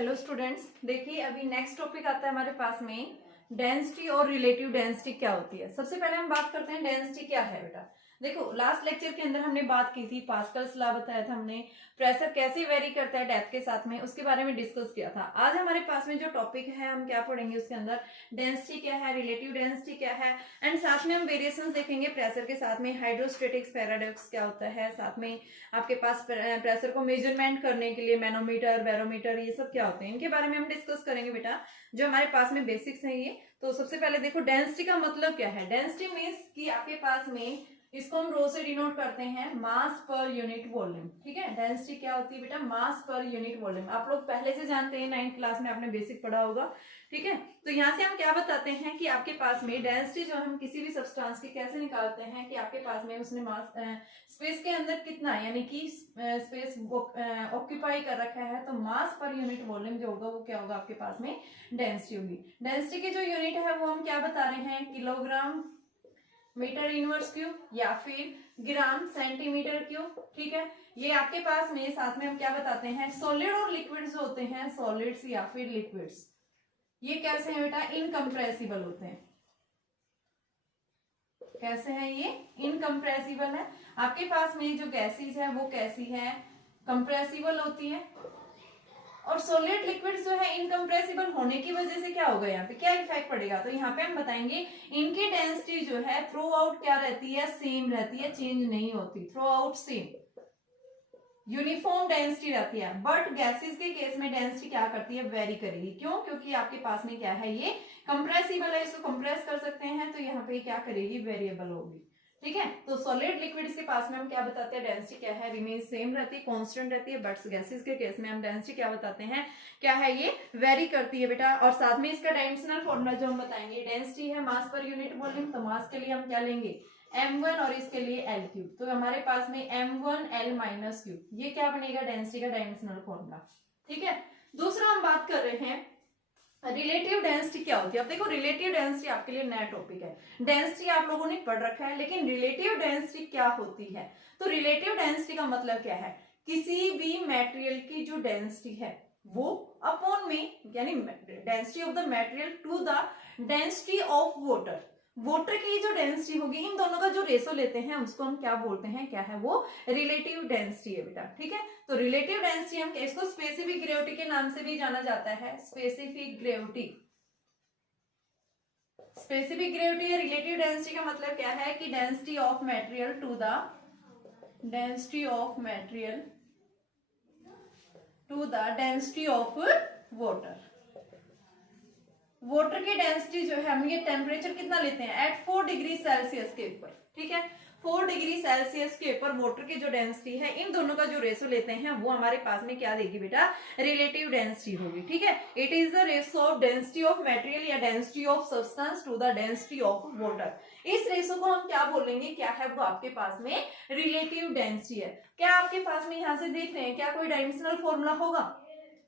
Hello students, देखिए अभी next topic आता है हमारे पास में डेंसिटी और रिलेटिव डेंसिटी क्या होती है। सबसे पहले हम बात करते हैं डेंसिटी क्या है बेटा। देखो लास्ट लेक्चर के अंदर हमने बात की थी, पास्कल्स लॉ बताया था हमने, प्रेशर कैसे वेरी करता है डेप्थ के साथ में, उसके बारे में डिस्कस किया था। आज हमारे पास में जो टॉपिक है हम क्या पढ़ेंगे उसके अंदर, डेंसिटी क्या है, रिलेटिव डेंसिटी क्या है, एंड साथ में हम वेरिएशंस देखेंगे प्रेशर के साथ में, हाइड्रोस्टेटिक्स पैराडॉक्स क्या होता है, साथ में आपके पास प्रेशर को मेजरमेंट करने के लिए मैनोमीटर, बैरोमीटर, ये सब क्या होते हैं, इनके बारे में हम डिस्कस करेंगे बेटा, जो हमारे पास में बेसिक्स हैं ये। तो सबसे पहले देखो डेंसिटी का मतलब क्या है। डेंसिटी मीन्स कि आपके पास में, इसको हम रो से डिनोट करते हैं मास पर यूनिट वॉल्यूम। ठीक है, डेंसिटी क्या होती है बेटा, मास पर यूनिट वॉल्यूम। आप लोग पहले से जानते हैं, 9th क्लास में आपने बेसिक पढ़ा होगा। ठीक है, तो यहाँ से हम क्या बताते हैं कि आपके पास में डेंसिटी जो हम किसी भी सब्सटेंस की कैसे निकालते हैं कि आपके पास में उसने मास स्पेस के अंदर कितना, यानी कि स्पेस ऑक्यूपाई कर रखा है, तो मास पर यूनिट वॉल्यूम जो होगा वो क्या होगा आपके पास में, डेंसिटी होगी। डेंसिटी की जो यूनिट है वो हम क्या बता रहे हैं, किलोग्राम मीटर इनवर्स क्यूब या फिर ग्राम सेंटीमीटर क्यूब। ठीक है, ये आपके पास में साथ में हम क्या बताते हैं, सॉलिड और लिक्विड्स होते हैं, सॉलिड्स या फिर लिक्विड्स, ये कैसे हैं बेटा, इनकम्प्रेसिबल होते हैं। कैसे हैं ये, इनकम्प्रेसिबल है। आपके पास में जो गैसेस है वो कैसी है, कंप्रेसिबल होती है। और सॉलिड लिक्विड्स जो है इनकम्प्रेसिबल होने की वजह से क्या होगा, यहाँ पे क्या इफेक्ट पड़ेगा, तो यहाँ पे हम बताएंगे इनकी डेंसिटी जो है थ्रू आउट क्या रहती है, सेम रहती है, चेंज नहीं होती, through out same uniform density रहती है। बट गैसेस के केस में डेंसिटी क्या करती है, वेरी करेगी। क्यों, क्योंकि आपके पास में क्या है, ये कंप्रेसिबल है, इसको कंप्रेस कर सकते हैं, तो यहाँ पे क्या करेगी, वेरिएबल होगी। ठीक है, तो सॉलिड लिक्विड्स के पास में हम क्या बताते हैं, डेंसिटी क्या है, रिमेन सेम रहती है, कांस्टेंट रहती है। बट गैसेस के केस में हम डेंसिटी क्या बताते हैं, क्या है, ये वेरी करती है बेटा। और साथ में इसका डायमेंशनल फॉर्मूला जो हम बताएंगे, डेंसिटी है मास पर यूनिट वॉल्यूम, तो मास के लिए हम क्या लेंगे, m1 और इसके लिए l क्यूब, तो हमारे पास में m1 l माइनस क्यूब, ये क्या बनेगा, डेंसिटी का डायमेंशनल फॉर्मूला। ठीक है, दूसरा हम बात कर रहे हैं रिलेटिव डेंसिटी क्या होती है। अब देखो रिलेटिव डेंसिटी आपके लिए नया टॉपिक है, डेंसिटी आप लोगों ने पढ़ रखा है, लेकिन रिलेटिव डेंसिटी क्या होती है। तो रिलेटिव डेंसिटी का मतलब क्या है, किसी भी मटेरियल की जो डेंसिटी है वो अपॉन में, यानी density of the material to the density of water, water की जो डेंसिटी होगी, इन दोनों का जो रेशो लेते हैं उसको हम क्या बोलते हैं, क्या है वो, रिलेटिव डेंसिटी है बेटा। ठीक है, तो रिलेटिव डेंसिटी हम इसको स्पेसिफिक ग्रेविटी के नाम से भी जाना जाता है, स्पेसिफिक ग्रेविटी। स्पेसिफिक ग्रेविटी या रिलेटिव डेंसिटी का मतलब क्या है कि density of material to the density of material to the density of water. Water की डेंसिटी जो है, हम ये टेम्परेचर कितना लेते हैं, एट 4 डिग्री सेल्सियस के ऊपर। ठीक है, 4 डिग्री सेल्सियस के ऊपर वाटर की जो डेंसिटी है, इन दोनों का जो रेशो लेते हैं वो हमारे पास में क्या देगी बेटा, रिलेटिव डेंसिटी होगी। ठीक है, it is the ratio of density of material या density of substance to the density of water. इस रेशो को हम क्या बोलेंगे, क्या है वो आपके पास में रिलेटिव डेंसिटी है। क्या आपके पास में यहाँ से देख रहे हैं, क्या कोई डायमेंशनल फॉर्मूला होगा,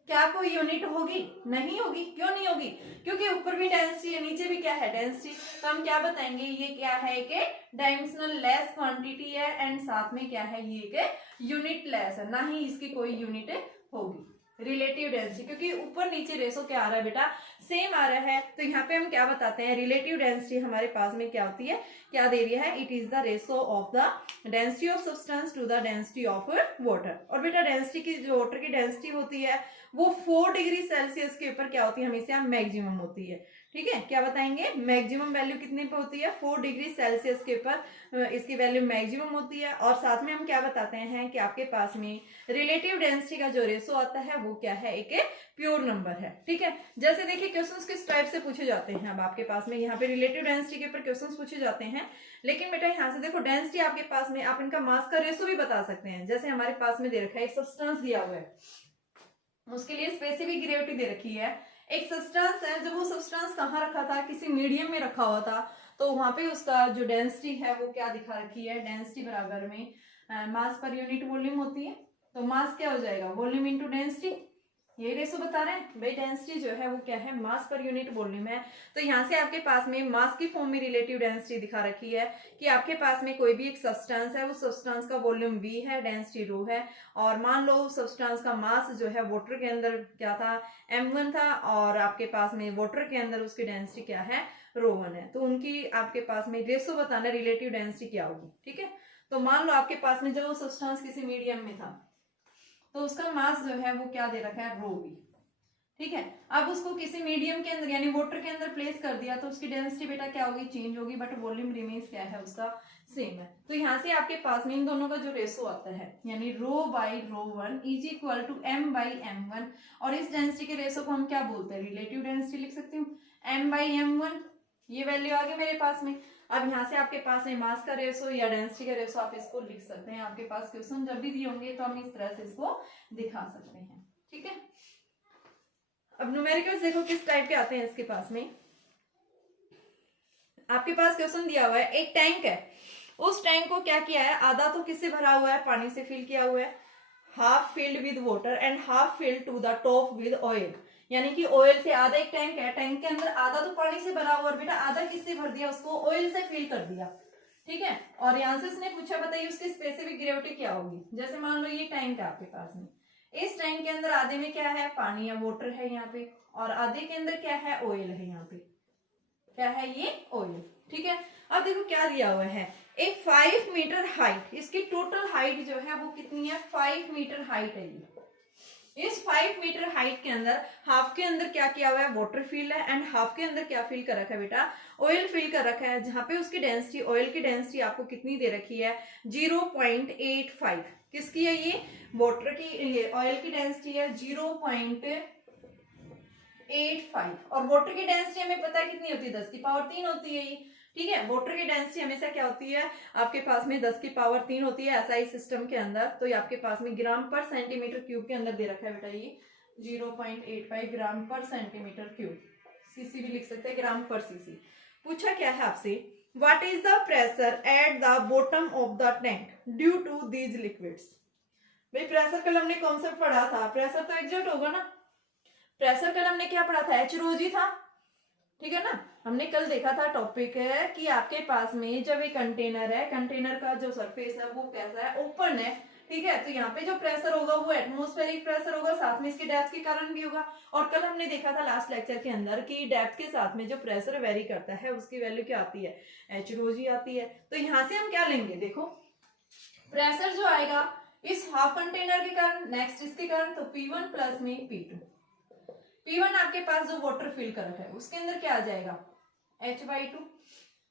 क्या कोई यूनिट होगी, नहीं होगी। क्यों नहीं होगी, क्योंकि ऊपर भी डेंसिटी है, नीचे भी क्या है, डेंसिटी। तो हम क्या बताएंगे, ये क्या है, कि डायमेंशनल लेस क्वांटिटी है, एंड साथ में क्या है, ये एक यूनिट लेस है, ना ही इसकी कोई यूनिट होगी। रिलेटिव डेंसिटी, क्योंकि ऊपर नीचे रेशो क्या आ रहा है बेटा, सेम आ रहा है, तो यहाँ पे हम क्या बताते हैं, रिलेटिव डेंसिटी हमारे पास में क्या होती है, क्या दे रही है, it is the ratio of the density of substance to the density of water. और बेटा डेंसिटी की, जो वाटर की डेंसिटी होती है वो 4 डिग्री सेल्सियस के ऊपर क्या होती है, हमेशा मैक्सिमम होती है। ठीक है, क्या बताएंगे, मैक्सिमम वैल्यू कितने पे होती है, 4 डिग्री सेल्सियस के ऊपर इसकी वैल्यू मैक्सिमम होती है। और साथ में हम क्या बताते हैं कि आपके पास में रिलेटिव डेंसिटी का जो रेशो आता है वो क्या है, एक प्योर नंबर है। ठीक है, जैसे देखिए क्वेश्चंस किस टाइप से पूछे जाते हैं। अब आपके पास में यहाँ पे रिलेटिव डेंसिटी के ऊपर क्वेश्चंस पूछे जाते हैं, लेकिन बेटा यहाँ से देखो डेंसिटी आपके पास में, आप इनका मास का रेशो भी बता सकते हैं। जैसे हमारे पास में दे रखा है, एक सब्सटेंस दिया हुआ है, उसके लिए स्पेसिफिक ग्रेविटी दे रखी है। एक सब्सटेंस है, जब वो सब्सटेंस कहाँ रखा था, किसी मीडियम में रखा हुआ था, तो वहां पे उसका जो डेंसिटी है वो क्या दिखा रखी है, डेंसिटी बराबर में मास पर यूनिट वॉल्यूम होती है। तो मास क्या हो जाएगा, वॉल्यूम इंटू डेंसिटी, ये रेशो बता रहे हैं भाई, डेंसिटी जो है वो क्या है, मास पर यूनिट वॉल्यूम है। तो यहाँ से आपके पास में मास की फॉर्म में रिलेटिव डेंसिटी दिखा रखी है कि आपके पास में कोई भी एक सब्सटेंस है, उस सब्सटेंस का वॉल्यूम v है, डेंसिटी रो है, और मान लो उस सब्सटेंस का मास जो है वाटर के अंदर क्या था, m1 था, और आपके पास में वाटर के अंदर उसकी डेंसिटी क्या है, ρ1 है। तो उनकी आपके पास में रेशो बताना रिलेटिव डेंसिटी क्या होगी, ठीक है। तो मान लो आपके पास में जब वो सब्सटेंस किसी मीडियम में था तो उसका मास जो है वो क्या दे रखा है, ρv, ठीक है। अब उसको किसी मीडियम के अंदर यानी वाटर के अंदर प्लेस कर दिया तो उसकी डेंसिटी बेटा क्या होगी, चेंज होगी, बट वॉल्यूम रिमेन्स क्या है उसका, सेम है। तो यहाँ से आपके पास में इन दोनों का जो रेशो आता है यानी ρ/ρ1 इज इक्वल टू m/m1, और इस डेंसिटी के रेशो को हम क्या बोलते हैं, रिलेटिव डेंसिटी लिख सकती हूँ, m/m1। ये वैल्यू आ गई मेरे पास में। अब यहाँ से आपके पास है मास का रेशो या डेंसिटी का रेशो, आप इसको लिख सकते हैं। आपके पास क्वेश्चन जब भी दिए होंगे तो हम इस तरह से इसको दिखा सकते हैं, ठीक है। अब न्यूमेरिकल्स देखो किस टाइप के आते हैं इसके पास में। आपके पास क्वेश्चन दिया हुआ है, एक टैंक है, उस टैंक को क्या किया है, आधा तो किससे भरा हुआ है, पानी से फिल किया हुआ है, half filled with water and half filled to the top with oil, यानी कि ऑयल से आधा, एक टैंक है, टैंक के अंदर आधा तो पानी से भरा हुआ और बेटा आधा किससे भर दिया, उसको ऑयल से फिल कर दिया, ठीक है। और यहाँ से इसने पूछा बताइए उसकी स्पेसिफिक ग्रेविटी क्या होगी। जैसे मान लो ये टैंक है आपके पास में, इस टैंक के अंदर आधे में क्या है, पानी या वाटर है यहाँ पे, और आधे के अंदर क्या है, ऑयल है, यहाँ पे क्या है, ये ऑयल, ठीक है। अब देखो क्या दिया हुआ है, एक 5 मीटर हाइट, इसकी टोटल हाइट जो है वो कितनी है, 5 मीटर हाइट है ये। इस 5 मीटर हाइट के अंदर हाफ के अंदर क्या किया हुआ है, वाटर फिल है, एंड हाफ के अंदर क्या फिल कर रखा है बेटा, ऑयल फिल कर रखा है, जहां पे उसकी डेंसिटी, ऑयल की डेंसिटी आपको कितनी दे रखी है, 0.85। किसकी है ये, वाटर की, ये ऑयल की डेंसिटी है 0.85, और वाटर की डेंसिटी हमें पता है कितनी होती है, 10 की पावर 3 होती है ये, ठीक है। वाटर की डेंसिटी हमेशा क्या होती है आपके पास में, 10 की पावर 3 होती है एसआई सिस्टम के अंदर। तो ये आपके पास में ग्राम पर सेंटीमीटर क्यूब के अंदर दे रखा है बेटा, ये 0.85 ग्राम पर सेंटीमीटर क्यूब, सीसी भी लिख सकते हैं, ग्राम पर सीसी। पूछा क्या है आपसे, what is the pressure at the bottom of the tank due to these liquids. भाई प्रेशर कल हमने कॉन्सेप्ट पढ़ा था, प्रेशर तो एग्जर्ट होगा ना, प्रेशर कल हमने क्या पढ़ा था, एच रो जी था, ठीक है ना। हमने कल देखा था टॉपिक है कि आपके पास में जब एक कंटेनर है, कंटेनर का जो सरफेस है वो कैसा है, ओपन है, ठीक है। तो यहाँ पे जो प्रेशर होगा वो एटमॉस्फेरिक प्रेशर होगा, साथ में इसके डेप्थ के कारण भी होगा। और कल हमने देखा था लास्ट लेक्चर के अंदर कि डेप्थ के साथ में जो प्रेशर वेरी करता है उसकी वैल्यू क्या आती है, एच रो जी आती है। तो यहाँ से हम क्या लेंगे, देखो प्रेशर जो आएगा इस हाफ कंटेनर के कारण, नेक्स्ट इसके कारण, तो P1 प्लस में P2। P1 आपके पास जो वाटर फिल कर रखा है उसके अंदर क्या आ जाएगा, H/2,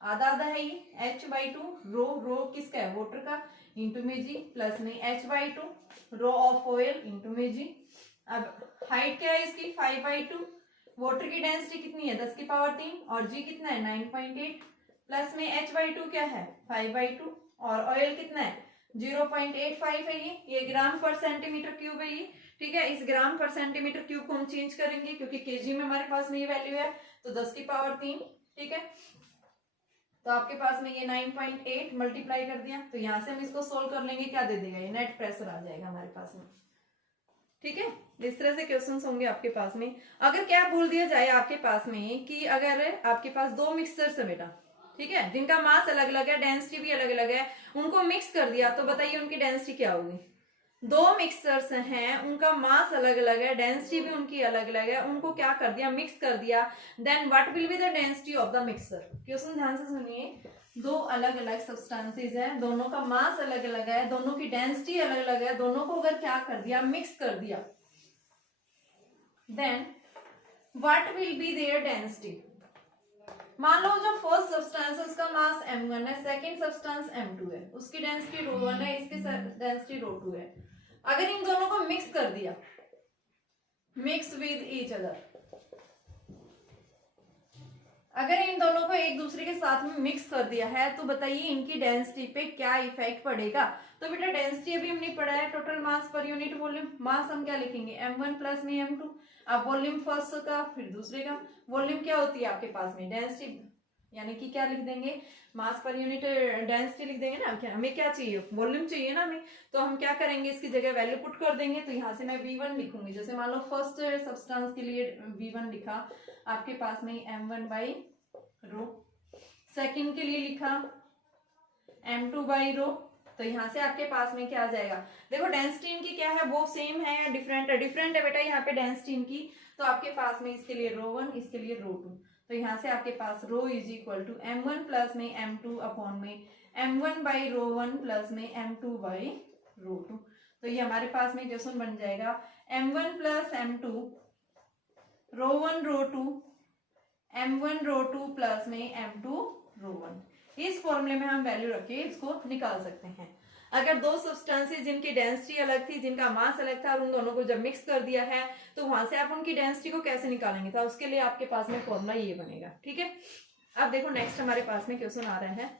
आधा आधा है ये, H/2, रो किसका है, वाटर का, इंटू में जी, प्लस में H/2 row of oil into में जी। अब हाइट क्या है इसकी, 5/2, वाटर की डेंसिटी कितनी है, 10 की पावर 3, और जी कितना है, 9.8, प्लस में H/2 क्या है, 5/2, और ऑयल कितना है, 0.85 है ये ग्राम पर सेंटीमीटर क्यूब है ये, ठीक है। इस ग्राम पर सेंटीमीटर क्यूब को हम चेंज करेंगे क्योंकि केजी में हमारे पास में ये वैल्यू है, तो 10 की पावर 3, ठीक है। तो आपके पास में ये 9.8 मल्टीप्लाई कर दिया, तो यहां से हम इसको सोल्व कर लेंगे, क्या दे देगा, ये नेट प्रेशर आ जाएगा हमारे पास में, ठीक है। इस तरह से क्वेश्चंस होंगे आपके पास में। अगर क्या बोल दिया जाए आपके पास में कि अगर आपके पास 2 मिक्सचर्स है बेटा, ठीक है, जिनका मास अलग अलग है, डेंसिटी भी अलग अलग है, उनको मिक्स कर दिया, तो बताइए उनकी डेंसिटी क्या होगी। 2 मिक्सचर्स हैं, उनका मास अलग अलग है, डेंसिटी भी उनकी अलग अलग है, उनको क्या कर दिया, मिक्स कर दिया, then what will be the density of the mixture. Question ध्यान से सुनिए, 2 अलग अलग सब्सटेंसेस हैं, दोनों का मास अलग अलग है, दोनों की डेंसिटी अलग अलग है, दोनों को अगर क्या कर दिया, मिक्स कर दिया, then what will be their density. मान लो जो फर्स्ट सब्सटेंस है उसका मास m1 है, सेकंड सब्सटेंस m2 है, उसकी डेंसिटी ρ1 है, इसकी डेंसिटी ρ2 है। अगर इन दोनों को मिक्स कर दिया, मिक्स विद ईच अदर, अगर इन दोनों को एक दूसरे के साथ में मिक्स कर दिया है तो बताइए इनकी डेंसिटी पे क्या इफेक्ट पड़ेगा। तो बेटा डेंसिटी अभी हमने पढ़ा है, total mass per unit volume, मास हम क्या लिखेंगे, m1 प्लस में m2। अब वॉल्यूम फर्स्ट का फिर दूसरे का, वॉल्यूम क्या होती है आपके पास में, डेंसिटी यानी कि क्या लिख देंगे, मास पर यूनिट डेंसिटी लिख देंगे ना। क्या हमें क्या चाहिए, वॉल्यूम चाहिए ना हमें, तो हम क्या करेंगे, इसकी जगह वैल्यू पुट कर देंगे। तो यहाँ से मैं V1 लिखूंगी, जैसे मान लो फर्स्ट सब्सटेंस के लिए V1 लिखा आपके पास में m1 बाई रो, सेकेंड के लिए लिखा m2 बाई रो। तो यहाँ से आपके पास में क्या आ जाएगा, देखो डेंसिटी इनकी क्या है, वो सेम है या डिफरेंट है, डिफरेंट है बेटा यहाँ पे डेंसिटी इनकी। तो आपके पास में इसके लिए रो1, इसके लिए रो2। तो यहाँ से आपके पास rho is equal to m1 plus में m2 अपॉन में m1 बाई रो1 प्लस में m2 बाई रो2। तो ये हमारे पास में क्वेश्चन बन जाएगा m1 plus m2 रो1 रो2 m1 रो2 plus में m2 रो1। इस फॉर्मूले में हम वैल्यू रख के इसको निकाल सकते हैं। अगर दो सब्सटेंसेस जिनकी डेंसिटी अलग थी, जिनका मास अलग था, और उन दोनों को जब मिक्स कर दिया है तो वहां से आप उनकी डेंसिटी को कैसे निकालेंगे, तो उसके लिए आपके पास में फॉर्मूला ये बनेगा। ठीक है, अब देखो नेक्स्ट हमारे पास में क्वेश्चन आ रहा है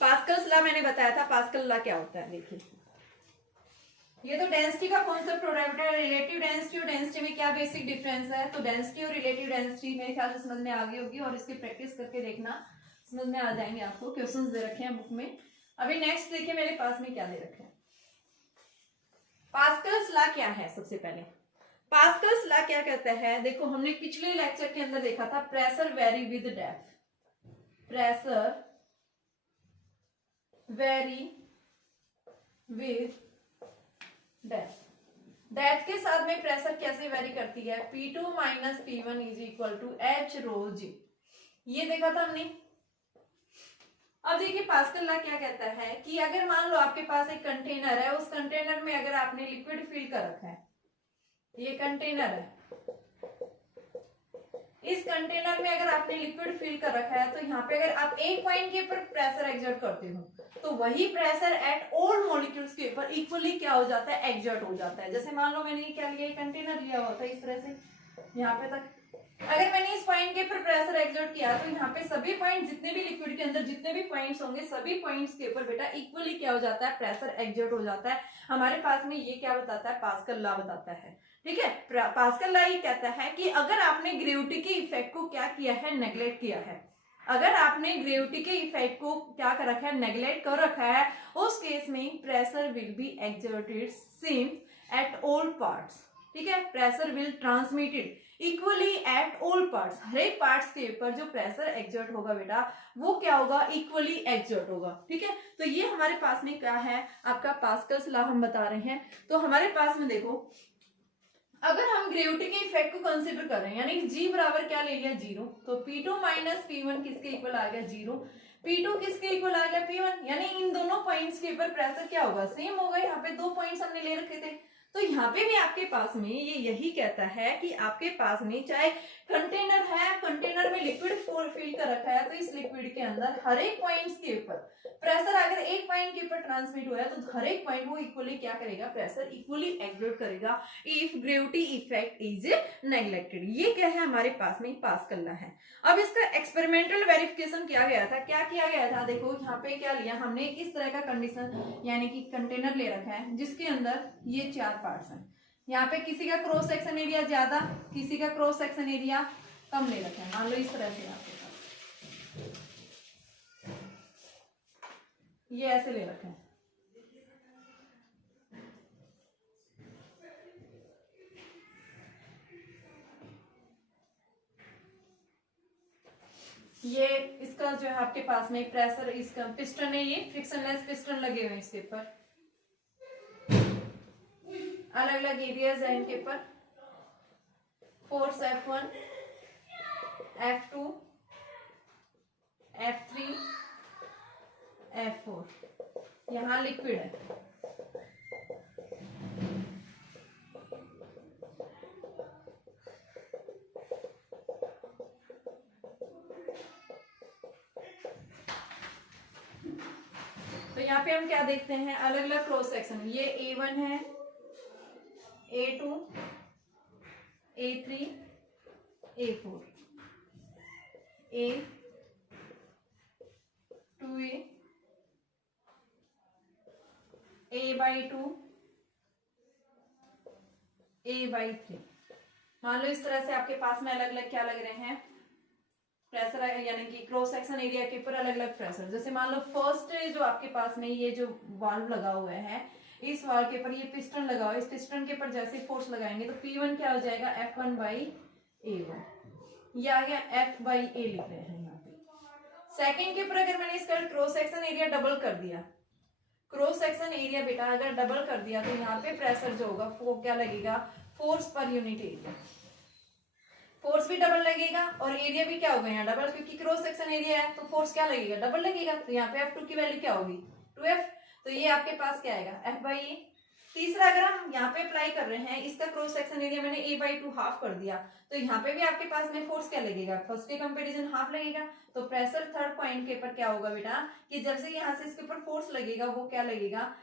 पास्कल्स लॉ। मैंने बताया था पास्कल लॉ क्या होता है। देखिए ये तो डेंसिटी का कॉन्सेप्ट हो रहा है बेटा, रिलेटिव डेंसिटी और डेंसिटी में क्या बेसिक डिफरेंस है। तो डेंसिटी और रिलेटिव डेंसिटी मेरे ख्याल से समझ में आ गई होगी, और इसकी प्रैक्टिस करके देखना, समझ में आ जाएंगे आपको। क्वेश्चंस दे रखे हैं बुक में। अभी नेक्स्ट देखिए मेरे पास में क्या दे रखे हैं। पास्कल्स लॉ क्या है, सबसे पहले पास्कल्स लॉ क्या कहता है, देखो हमने पिछले लेक्चर के अंदर देखा था pressure vary with depth, pressure vary with depth, depth के साथ में प्रेशर कैसे वेरी करती है, P2 minus P1 is equal to H rho g, ये देखा था हमने। अब देखिए पास्कल लॉ क्या कहता है कि अगर मान लो आपके पास एक कंटेनर है, उस कंटेनर में अगर आपने लिक्विड फिल कर रखा है, ये कंटेनर है, इस कंटेनर में अगर आपने लिक्विड फिल कर रखा है, तो यहाँ पे अगर आप एक पॉइंट के ऊपर प्रेशर एक्सर्ट करते हो तो वही प्रेशर एट ऑल मॉलिक्यूल्स के ऊपर इक्वली क्या हो जाता है, एक्सर्ट हो जाता है। जैसे मान लो मैंने क्या लिया, कंटेनर लिया हुआ था इस तरह से यहाँ पे तक, अगर मैंने इस पॉइंट के ऊपर प्रेशर एक्सर्ट किया तो यहाँ पे सभी पॉइंट, जितने भी लिक्विड के अंदर जितने भी पॉइंट्स होंगे, सभी पॉइंट्स के ऊपर बेटा इक्वली क्या हो जाता है, प्रेशर एक्सर्ट हो जाता है। हमारे पास में ये क्या बताता है, पास्कल लॉ बताता है। ठीक है, पास्कल लॉ ये कहता है कि अगर आपने ग्रेविटी के इफेक्ट को क्या किया है, नेग्लेक्ट किया है, अगर आपने ग्रेविटी के इफेक्ट को क्या कर रखा है, नेग्लेक्ट कर रखा है, उस केस में pressure will be exerted same at all parts. ठीक है, pressure will transmitted equally at all parts, हर एक पार्ट्स के ऊपर जो प्रेशर एक्सर्ट होगा बेटा वो क्या होगा, इक्वली एक्सर्ट होगा। ठीक है, तो ये हमारे पास में क्या है, आपका पास्कल्स लॉ हम बता रहे हैं। तो हमारे पास में देखो अगर हम ग्रेविटी के इफेक्ट को कंसीडर कर रहे हैं, यानी G बराबर क्या ले लिया, 0, तो P2 माइनस P1 किसके इक्वल आ गया, 0, P2 किसके इक्वल आ गया, P1, यानी इन दोनों पॉइंट्स के ऊपर प्रेशर क्या होगा, सेम होगा। यहाँ पे दो पॉइंट्स हमने ले रखे थे, तो यहाँ पे भी आपके पास में ये यही कहता है कि आपके पास में चाहे कंटेनर है, कंटेनर में लिक्विड फिल कर रखा है, तो इस लिक्विड के अंदर हर एक पॉइंट्स के ऊपर प्रेशर अगर एक पॉइंट के ऊपर ट्रांसमिट हुआ है तो हर एक पॉइंट वो इक्वली क्या करेगा, प्रेशर इक्वली एक्सर्ट करेगा if gravity effect is neglected. ये क्या है, हमारे पास में पास्कल लॉ है। अब इसका एक्सपेरिमेंटल वेरिफिकेशन किया गया था, क्या किया गया था, देखो यहाँ पे क्या लिया हमने, इस तरह का कंडीशन, यानी कि कंटेनर ले रखा है जिसके अंदर ये 4 पार्ट्स हैं। यहाँ पे किसी का क्रॉस सेक्शन एरिया ज्यादा, किसी का क्रॉस सेक्शन एरिया कम ले रखा है। मान लो इस तरह से आपके पास ये ऐसे ले रखा है, ये इसका जो है आपके पास में प्रेशर, इसका पिस्टन है, ये फ्रिक्शनलेस पिस्टन लगे हुए हैं इसके ऊपर, अलग अलग एरियाज है इनके ऊपर, force F1, F2, F3, F4, यहाँ लिक्विड है। तो यहाँ पे हम क्या देखते हैं, अलग अलग क्रॉस सेक्शन, ये A1 है, A2, A3, A4, A, 2A, A/2, A/3। मान लो इस तरह से आपके पास में अलग अलग क्या लग रहे हैं, प्रेशर यानी कि क्रॉस सेक्शन एरिया के ऊपर अलग अलग प्रेशर, जैसे मान लो फर्स्ट जो आपके पास में ये जो वाल्व लगा हुआ है, इस वाल्व के ऊपर ये पिस्टन लगा हुआ है, इस पिस्टन के ऊपर जैसे फोर्स लगाएंगे तो P1 क्या हो जाएगा F1/A1, ये आ गया F/A लिख रहे हैं यहाँ पे। सेकंड के ऊपर अगर मैंने इसका क्रॉस सेक्शन एरिया डबल कर दिया, क्रॉस सेक्शन एरिया बेटा अगर डबल कर दिया तो यहाँ पे प्रेशर जो होगा वो क्या लगेगा, force per unit area, force भी डबल लगेगा और एरिया भी क्या होगा यहाँ डबल, क्योंकि क्रॉस सेक्शन एरिया है तो फोर्स क्या लगेगा, डबल लगेगा। तो यहाँ पे F2 की वैल्यू क्या होगी 2F, तो ये आपके पास क्या आएगा F/A। तीसरा अगर हम यहाँ पे अप्लाई कर रहे हैं, इसका क्रॉस सेक्शन एरिया मैंने A/2 हाफ कर दिया, तो यहाँ पे भी आपके पास में फोर्स क्या लगेगा, फर्स्ट के कंपैरिजन हाफ लगेगा। तो प्रेशर थर्ड पॉइंट के ऊपर क्या होगा बेटा कि जब से यहाँ से इसके ऊपर फोर्स लगेगा वो क्या लगेगा,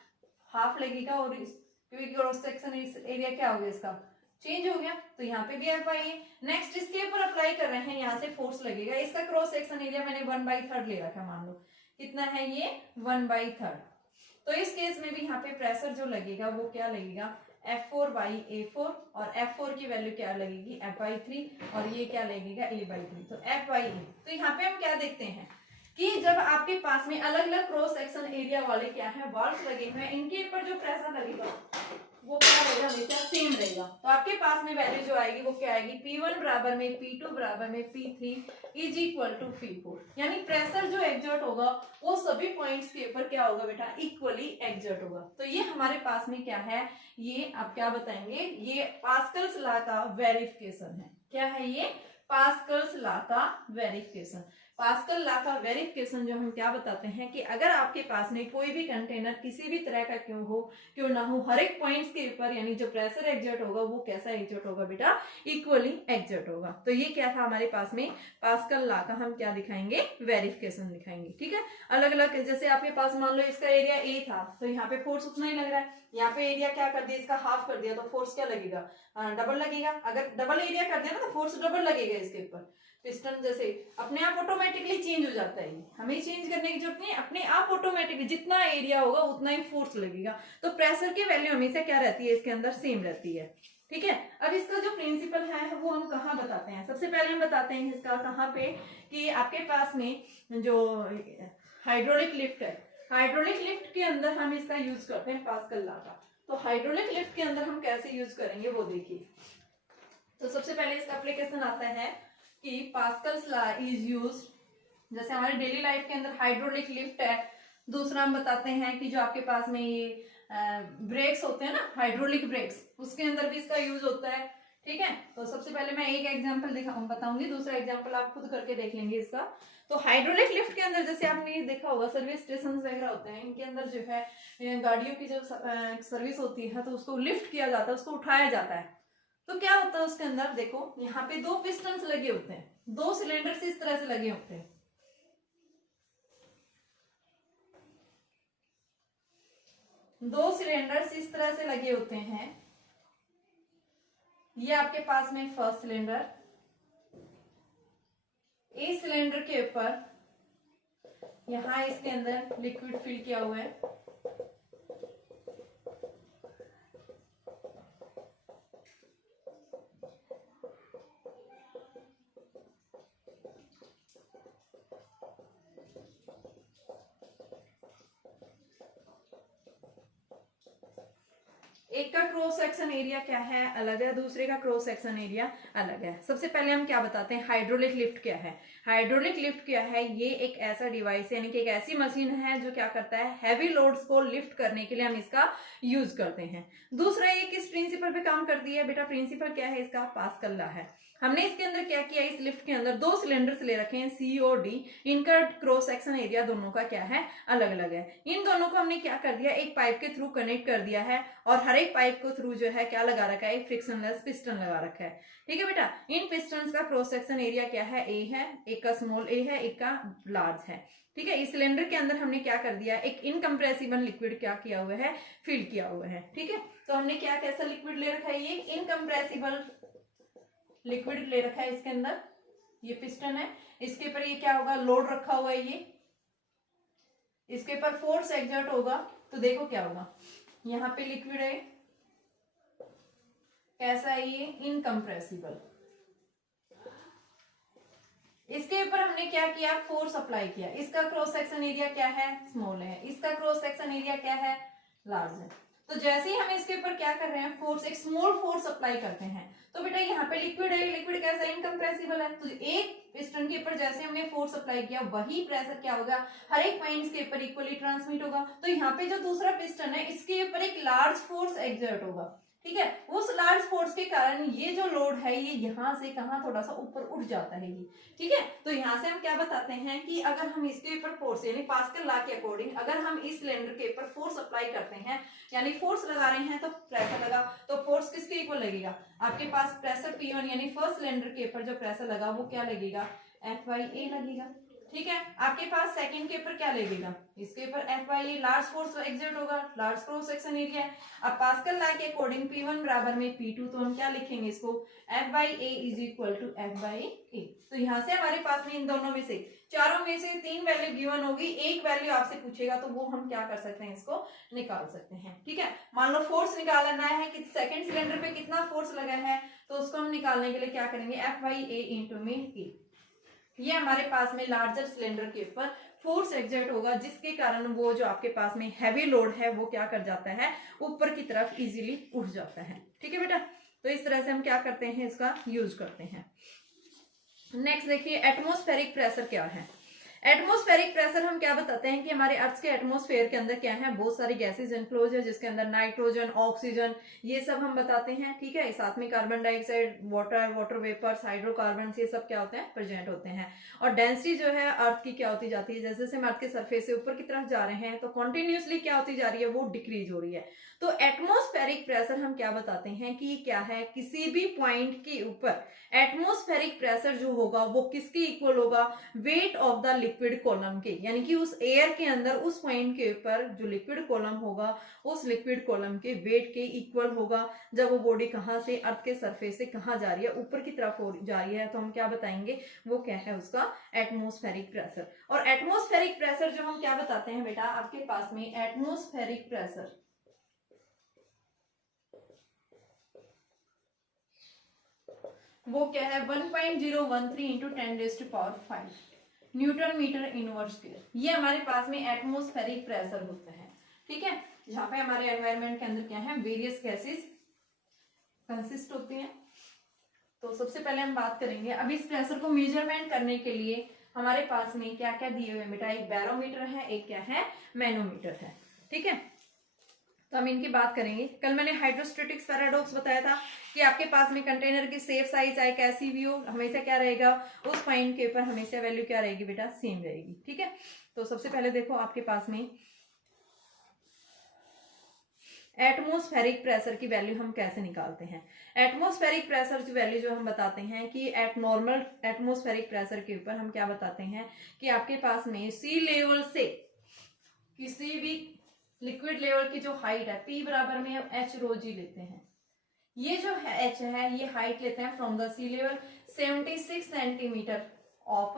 हाफ लगेगा, और क्योंकि क्रॉस सेक्शन एरिया क्या हो गया इसका चेंज हो गया, तो यहाँ पे भी F/A। नेक्स्ट इसके ऊपर अप्लाई कर रहे हैं, यहाँ से फोर्स लगेगा, इसका क्रॉस सेक्शन एरिया मैंने 1/3 ले रखा, मान लो कितना है ये 1/3, तो इस केस में भी यहाँ पे प्रेशर जो लगेगा वो क्या लगेगा F4/A4, और F4 की वैल्यू क्या लगेगी F/3, और ये क्या लगेगा A/3, तो F/A। तो यहाँ पे हम क्या देखते हैं कि जब आपके पास में अलग अलग क्रॉस सेक्शन एरिया वाले क्या है वाल्व लगे हुए हैं, इनके ऊपर जो प्रेशर लगेगा वो क्या रहेगा, हमेशा सेम रहेगा। तो आपके पास में वैल्यू जो आएगी वो क्या आएगी, P1 बराबर में P2 बराबर में P3 is equal to P4, यानी प्रेशर जो एग्जर्ट होगा वो सभी पॉइंट्स के ऊपर क्या होगा बेटा, इक्वली एग्जर्ट होगा। तो ये हमारे पास में क्या है, ये आप क्या बताएंगे, ये पास्कल्स लॉ का वेरिफिकेशन है। क्या है ये, पास्कल्स लॉ का वेरिफिकेशन। पास्कल लॉ का वेरिफिकेशन जो हम क्या बताते हैं कि अगर आपके पास में कोई भी कंटेनर किसी भी तरह का क्यों ना हो, हर एक पॉइंट्स के ऊपर यानी जो प्रेशर एग्जर्ट होगा वो कैसा एग्जर्ट होगा बेटा, इक्वली एग्जर्ट होगा। तो ये क्या था हमारे पास में पास्कल लॉ का, हम क्या दिखाएंगे, वेरिफिकेशन दिखाएंगे। ठीक है, अलग अलग, जैसे आपके पास मान लो इसका एरिया A था तो यहाँ पे फोर्स उतना ही लग रहा है, यहाँ पे एरिया क्या कर दिया, इसका हाफ कर दिया तो फोर्स क्या लगेगा, डबल लगेगा। अगर डबल एरिया कर दिया ना तो फोर्स डबल लगेगा इसके ऊपर। पिस्टन जैसे अपने आप ऑटोमेटिकली चेंज हो जाता है, हमें चेंज करने की जरूरत नहीं है, अपने आप ऑटोमेटिकली जितना एरिया होगा उतना ही फोर्स लगेगा। तो प्रेशर की वैल्यू हमेशा क्या रहती है, इसके अंदर सेम रहती है। ठीक है, अब इसका जो प्रिंसिपल है वो हम कहाँ बताते हैं, सबसे पहले हम बताते हैं इसका कहाँ पे कि आपके पास में जो हाइड्रोलिक लिफ्ट है, हाइड्रोलिक लिफ्ट के अंदर हम इसका यूज करते हैं पास्कल लॉ का। तो हाइड्रोलिक लिफ्ट के अंदर हम कैसे यूज करेंगे वो देखिए। तो सबसे पहले इसका एप्लीकेशन आता है कि पास्कल्स लॉ इज यूज्ड, जैसे हमारे डेली लाइफ के अंदर हाइड्रोलिक लिफ्ट है। दूसरा हम बताते हैं कि जो आपके पास में ये ब्रेक्स होते हैं ना, हाइड्रोलिक ब्रेक्स, उसके अंदर भी इसका यूज होता है। ठीक है, तो सबसे पहले मैं एक एग्जांपल बताऊंगी, दूसरा एग्जांपल आप खुद करके देख लेंगे इसका। तो हाइड्रोलिक लिफ्ट के अंदर जैसे आपने देखा होगा सर्विस स्टेशन वगैरह होते हैं, इनके अंदर जो है गाड़ियों की जो सर्विस होती है तो उसको लिफ्ट किया जाता है, उसको उठाया जाता है। तो क्या होता है उसके अंदर, देखो यहाँ पे 2 पिस्टन्स लगे होते हैं, 2 सिलेंडर्स इस तरह से लगे होते हैं, 2 सिलेंडर्स इस तरह से लगे होते हैं। ये आपके पास में फर्स्ट सिलेंडर, इस सिलेंडर के ऊपर यहाँ इसके अंदर लिक्विड फिल किया हुआ है। एक का क्रॉस सेक्शन एरिया क्या है, अलग है, दूसरे का क्रॉस सेक्शन एरिया अलग है। सबसे पहले हम क्या बताते हैं, हाइड्रोलिक लिफ्ट क्या है। हाइड्रोलिक लिफ्ट क्या है, ये एक ऐसा डिवाइस है, यानी कि एक ऐसी मशीन है जो क्या करता है, हैवी लोड्स को लिफ्ट करने के लिए हम इसका यूज करते हैं। दूसरा ये किस प्रिंसिपल पे काम करती है बेटा, प्रिंसिपल क्या है इसका, पास्कल लॉ है। हमने इसके अंदर क्या किया, इस लिफ्ट के अंदर 2 सिलेंडर्स ले रखे हैं C और D, इनका क्रॉस सेक्शन एरिया दोनों का क्या है, अलग अलग है। इन दोनों को हमने क्या कर दिया, एक पाइप के थ्रू कनेक्ट कर दिया है, और हर एक पाइप को थ्रू जो है क्या लगा रखा है, एक फ्रिक्शनलेस पिस्टन लगा रखा है। ठीक है बेटा, इन पिस्टन्स का क्रॉस सेक्शन एरिया क्या है, A है, एक का स्मॉल a है, एक का लार्ज है। ठीक है, इस सिलेंडर के अंदर हमने क्या कर दिया, एक इनकम्प्रेसिबल लिक्विड क्या किया हुआ है, फिल किया हुआ है। ठीक है, तो हमने क्या कैसा लिक्विड ले रखा है, ये इनकम्प्रेसिबल लिक्विड ले रखा है। इसके अंदर ये पिस्टन है, इसके ऊपर ये क्या होगा, लोड रखा हुआ है, ये इसके ऊपर फोर्स एग्जर्ट होगा, तो देखो क्या होगा, यहाँ पे लिक्विड है, कैसा है ये, इनकम्प्रेसिबल। इसके ऊपर हमने क्या किया, फोर्स अप्लाई किया। इसका क्रॉस सेक्शन एरिया क्या है, स्मॉल है, इसका क्रॉस सेक्शन एरिया क्या है, लार्ज है। तो जैसे ही हम इसके ऊपर क्या कर रहे हैं, फोर्स, एक स्मॉल फोर्स अप्लाई करते हैं, तो बेटा यहाँ पे लिक्विड है, लिक्विड कैसा है, इनकम्प्रेसिबल है। तो एक पिस्टन के ऊपर जैसे हमने फोर्स अप्लाई किया, वही प्रेशर क्या होगा, हर एक पॉइंट्स के ऊपर इक्वली ट्रांसमिट होगा। तो यहाँ पे जो दूसरा पिस्टन है, इसके ऊपर एक लार्ज फोर्स एक्सर्ट होगा, ठीक है। उस लार्ज फोर्स के कारण ये जो लोड है, ये यहाँ से कहाँ थोड़ा सा ऊपर उठ जाता है ये, ठीक है। तो यहाँ से हम क्या बताते हैं कि अगर हम इसके ऊपर फोर्स, यानी पास्कल लॉ के अकॉर्डिंग अगर हम इस सिलेंडर के ऊपर फोर्स अप्लाई करते हैं, यानी फोर्स लगा रहे हैं, तो प्रेशर लगा, तो फोर्स किसके इक्वल लगेगा, आपके पास प्रेशर P1 यानी फर्स्ट सिलेंडर के ऊपर जो प्रेशर लगा वो क्या लगेगा, F/A लगेगा, ठीक है। आपके पास सेकंड के ऊपर क्या लगेगा, इसके ऊपर F/A, लार्ज फोर्स एक्सर्ट होगा, लार्ज क्रॉस सेक्शन एरिया है। अब पास्कल लॉ के अकॉर्डिंग P1 बराबर में P2, तो हम क्या लिखेंगे इसको, F/A is equal to F/A। तो यहाँ से हमारे पास में इन दोनों में से, चारों में से 3 वैल्यू गिवन होगी, एक वैल्यू आपसे पूछेगा तो वो हम क्या कर सकते हैं, इसको निकाल सकते हैं, ठीक है। मान लो फोर्स निकालना है कि सेकंड सिलेंडर पे कितना फोर्स लगा है, तो उसको हम निकालने के लिए क्या करेंगे, F/A इंटू में A। ये हमारे पास में लार्जर सिलेंडर के ऊपर फोर्स एक्सर्ट होगा, जिसके कारण वो जो आपके पास में हैवी लोड है वो क्या कर जाता है, ऊपर की तरफ इजीली उठ जाता है, ठीक है बेटा। तो इस तरह से हम क्या करते हैं, इसका यूज करते हैं। नेक्स्ट देखिए, एटमॉस्फेरिक प्रेशर क्या है। एटमॉस्फेरिक प्रेशर हम क्या बताते हैं कि हमारे अर्थ के एटमॉस्फेयर के अंदर क्या है, बहुत सारी गैसेज एनक्लोज है, जिसके अंदर नाइट्रोजन, ऑक्सीजन, ये सब हम बताते हैं, ठीक है। साथ में carbon dioxide, water vapours, hydrocarbon, ये सब क्या होते हैं, प्रेजेंट होते हैं। और डेंसिटी जो है अर्थ की क्या होती जाती है, जैसे जैसे हम अर्थ के सरफेस से ऊपर की तरफ जा रहे हैं, तो कॉन्टिन्यूसली क्या होती जा रही है, वो डिक्रीज हो रही है। तो एटमॉस्फेरिक प्रेशर हम क्या बताते हैं कि क्या है, किसी भी पॉइंट के ऊपर एटमॉस्फेरिक प्रेशर जो होगा वो किसके इक्वल होगा, weight of the liquid column के, यानी कि उस एयर के अंदर उस पॉइंट के ऊपर जो लिक्विड कॉलम होगा, उस लिक्विड कॉलम के वेट के इक्वल होगा। जब वो बॉडी कहाँ से, अर्थ के सरफेस से कहाँ जा रही है, ऊपर की तरफ जा रही है, तो हम क्या बताएंगे, वो क्या है, उसका एटमॉस्फेरिक प्रेशर। और एटमॉस्फेरिक प्रेशर जो हम क्या बताते हैं बेटा, आपके पास में एटमॉस्फेरिक प्रेशर वो क्या है, 1.013 into 10⁵ newton metre inverse square. ये हमारे पास में एटमॉस्फेरिक प्रेशर होता है, ठीक है। जहां पे हमारे एनवायरनमेंट के अंदर क्या है, वेरियस गैसेस कंसिस्ट होती हैं। तो सबसे पहले हम बात करेंगे, अब इस प्रेशर को मेजरमेंट करने के लिए हमारे पास में क्या क्या दिए हुए बेटा, एक बैरोमीटर है, एक क्या है, मैनोमीटर है, ठीक है। तो हम इनकी बात करेंगे। कल मैंने हाइड्रोस्टैटिक्स पैराडॉक्स बताया था कि आपके पास में कंटेनर की सेफ साइज चाहे कैसी भी हो, हमेशा क्या रहेगा, उस पॉइंट के ऊपर हमेशा वैल्यू क्या रहेगी बेटा, सेम रहेगी, ठीक है। तो सबसे पहले देखो आपके पास में एटमॉस्फेरिक प्रेशर की वैल्यू हम कैसे निकालते हैं। एटमॉस्फेरिक प्रेशर की वैल्यू जो हम बताते हैं कि एट नॉर्मल एटमॉस्फेरिक प्रेशर के ऊपर हम क्या बताते हैं कि आपके पास में सी लेवल से किसी भी लिक्विड लेवल की जो हाइट है, P बराबर में हम h ρg लेते हैं। ये जो है h है, ये हाइट लेते हैं from the sea level, 76 centimetre of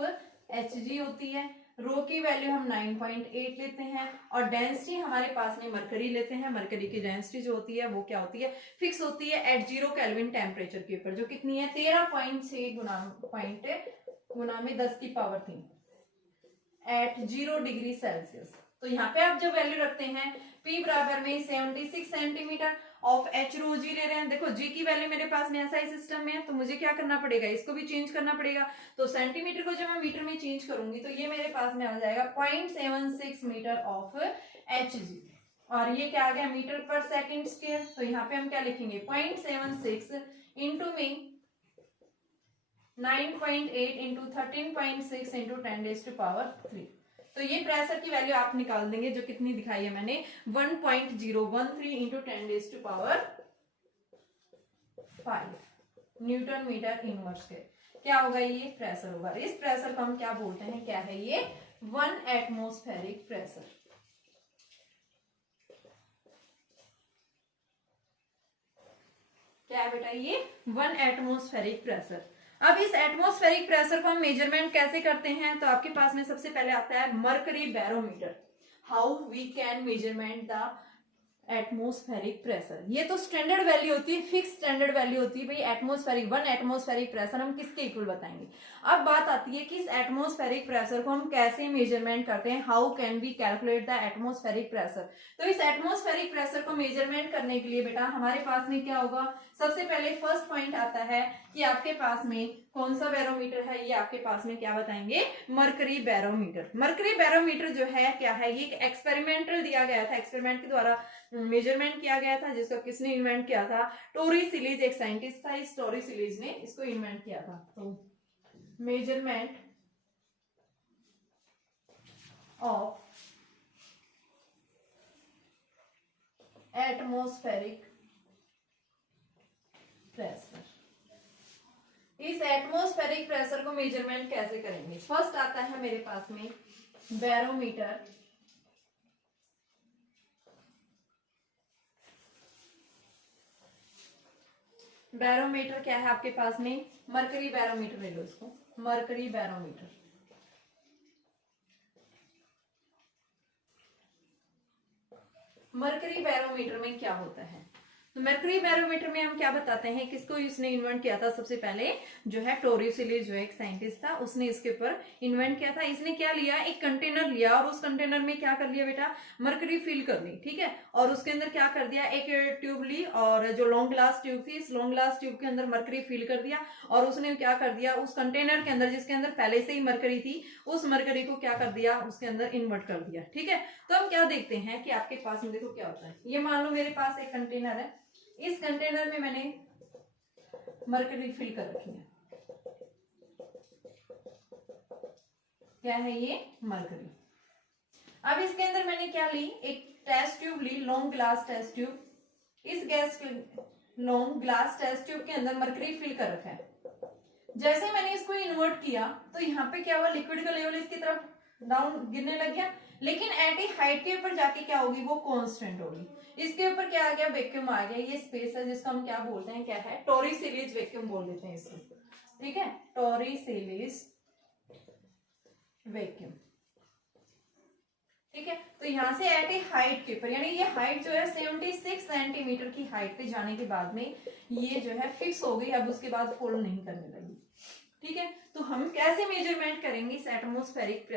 Hg होती है। रो की वैल्यू हम 9.8 लेते हैं, और डेंसिटी हमारे पास में मरकरी लेते हैं। मरकरी की डेंसिटी जो होती है वो क्या होती है, फिक्स होती है एट 0 केल्विन टेम्परेचर के ऊपर, जो कितनी है, 13.6 गुना में 10⁻³ एट 0 डिग्री सेल्सियस। तो यहाँ पे आप जो वैल्यू रखते हैं, P बराबर में 76 सेंटीमीटर ऑफ h ρg ले रहे हैं। देखो g की वैल्यू मेरे पास में ऐसा ही सिस्टम में है, तो मुझे क्या करना पड़ेगा, इसको भी चेंज करना पड़ेगा। तो सेंटीमीटर को जब मैं मीटर में चेंज करूंगी तो ये मेरे पास में आ जाएगा 0.76 मीटर ऑफ hg, और ये क्या आ गया, मीटर पर सेकेंड स्क्वायर। तो यहाँ पे हम क्या लिखेंगे, 0.76 इंटू में 9.8 इंटू 13.6 इंटू 10⁻³ तो ये प्रेशर की वैल्यू आप निकाल देंगे, जो कितनी दिखाई है मैंने, 1.013 इंटू 10⁵ न्यूटन मीटर इनवर्स के क्या होगा, ये प्रेशर होगा। इस प्रेशर को हम क्या बोलते हैं, क्या है ये, 1 एटमॉस्फेरिक प्रेशर। क्या है बेटा, ये 1 एटमॉस्फेरिक प्रेशर। अब इस एटमॉस्फेरिक प्रेशर को हम मेजरमेंट कैसे करते हैं, तो आपके पास में सबसे पहले आता है mercury barometer. How we can measurement the atmospheric pressure. ये तो स्टैंडर्ड वैल्यू होती है, फिक्स स्टैंडर्ड वैल्यू होती है भाई। एटमॉस्फेरिक 1 एटमॉस्फेरिक प्रेशर हम किसके इक्वल बताएंगे। अब बात आती है कि इस एटमॉस्फेरिक प्रेशर को हम कैसे मेजरमेंट करते हैं, how can we calculate the atmospheric pressure. तो इस एटमॉस्फेरिक प्रेशर को मेजरमेंट करने के लिए बेटा हमारे पास में क्या होगा, सबसे पहले फर्स्ट पॉइंट आता है कि आपके पास में कौन सा बैरोमीटर है, ये आपके पास में क्या बताएंगे, मरकरी बैरोमीटर। मरकरी बैरोमीटर जो है क्या है, ये एक एक्सपेरिमेंटल दिया गया था, एक्सपेरिमेंट के द्वारा मेजरमेंट किया गया था, जिसको किसने इन्वेंट किया था, टोरिसिलीज एक साइंटिस्ट था, इस टोरिसिलीज ने इसको इन्वेंट किया था। तो मेजरमेंट ऑफ एटमॉस्फेरिक प्रेशर। इस एटमॉस्फेरिक प्रेशर को मेजरमेंट कैसे करेंगे, फर्स्ट आता है मेरे पास में बैरोमीटर। बैरोमीटर क्या है आपके पास में, मरकरी बैरोमीटर ले लो इसको, मरकरी बैरोमीटर। मरकरी बैरोमीटर में क्या होता है, तो मरकरी बैरोमीटर में हम क्या बताते हैं, किसको इसने इन्वेंट किया था, सबसे पहले जो है टोरिसिलीज जो एक साइंटिस्ट था, उसने इसके ऊपर इन्वेंट किया था। इसने क्या लिया, एक कंटेनर लिया और उस कंटेनर में क्या कर लिया बेटा, मरकरी फिल कर ली, ठीक है, और उसके अंदर क्या कर दिया, एक ट्यूब ली और जो लॉन्ग ग्लास ट्यूब थी, इस लॉन्ग ग्लास ट्यूब के अंदर मरकरी फिल कर दिया और उसने क्या कर दिया, उस कंटेनर के अंदर जिसके अंदर पहले से ही मरकरी थी, उस मरकरी को क्या कर दिया, उसके अंदर इन्वर्ट कर दिया, ठीक है। तो हम क्या देखते हैं कि आपके पास में देखो क्या होता है, ये मान लो मेरे पास एक कंटेनर है, इस कंटेनर में मैंने मरकरी फिल कर रखी है, क्या है ये, मरकरी। अब इसके अंदर मैंने क्या ली, एक टेस्ट ट्यूब ली, लॉन्ग ग्लास टेस्ट ट्यूब, इस gas long glass test tube के अंदर मरकरी फिल कर रखा है। जैसे मैंने इसको इन्वर्ट किया तो यहाँ पे क्या हुआ, लिक्विड का लेवल इसकी तरफ डाउन गिरने लग गया, लेकिन एट ए हाइट के ऊपर जाके क्या होगी, वो कांस्टेंट होगी। इसके ऊपर क्या आ गया, वैक्यूम आ गया, ये स्पेस है जिसको हम क्या बोलते हैं, क्या है, टोरिसिलीज वैक्यूम बोल देते हैं इसको, ठीक है, टोरिसिलीज वैक्यूम, ठीक है। तो यहाँ से एट ए हाइट के ऊपर, यानी ये हाइट जो है 76 सेंटीमीटर की हाइट पे जाने के बाद में ये जो है फिक्स हो गई, अब उसके बाद फोल्ड नहीं करने लगी, ठीक है। तो हम कैसे मेजरमेंट करेंगे इस एटमॉस्फेरिक